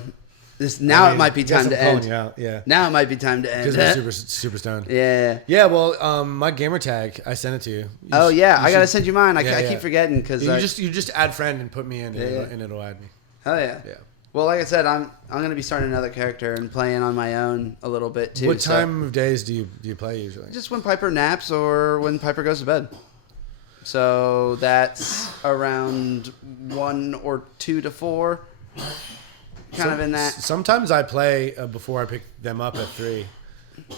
It might be time to end. Yeah. Now it might be time to end. Because we're super stoned. Yeah. Yeah. Well, my gamer tag, I sent it to you. I gotta send you mine. I keep forgetting because you just add friend and put me in, and it'll add me. Hell yeah. Yeah. Well, like I said, I'm gonna be starting another character and playing on my own a little bit too. What time of days do you play usually? Just when Piper naps or when Piper goes to bed. So that's around 1 or 2 to 4, of in that. Sometimes I play before I pick them up at 3,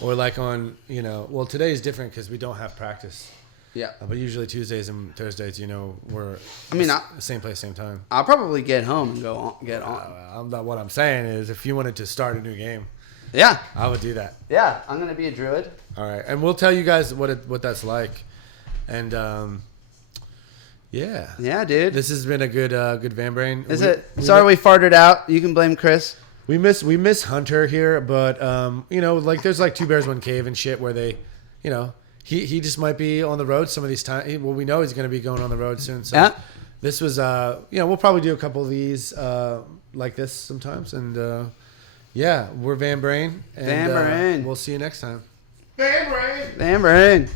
or like on Well, today is different because we don't have practice. Yeah. But usually Tuesdays and Thursdays, we're same place, same time. I'll probably get home and get on. What I'm saying is, if you wanted to start a new game, yeah, I would do that. Yeah, I'm gonna be a druid. All right, and we'll tell you guys what that's like, and. Yeah, dude. This has been a good Van Brain. Sorry we farted out. You can blame Chris. We miss Hunter here, but there's like 2 bears, 1 cave and shit where they, he just might be on the road some of these times. Well, we know he's going to be going on the road soon. So this was we'll probably do a couple of these like this sometimes, and we're Van Brain, and Van Brain. We'll see you next time. Van Brain. Van Brain.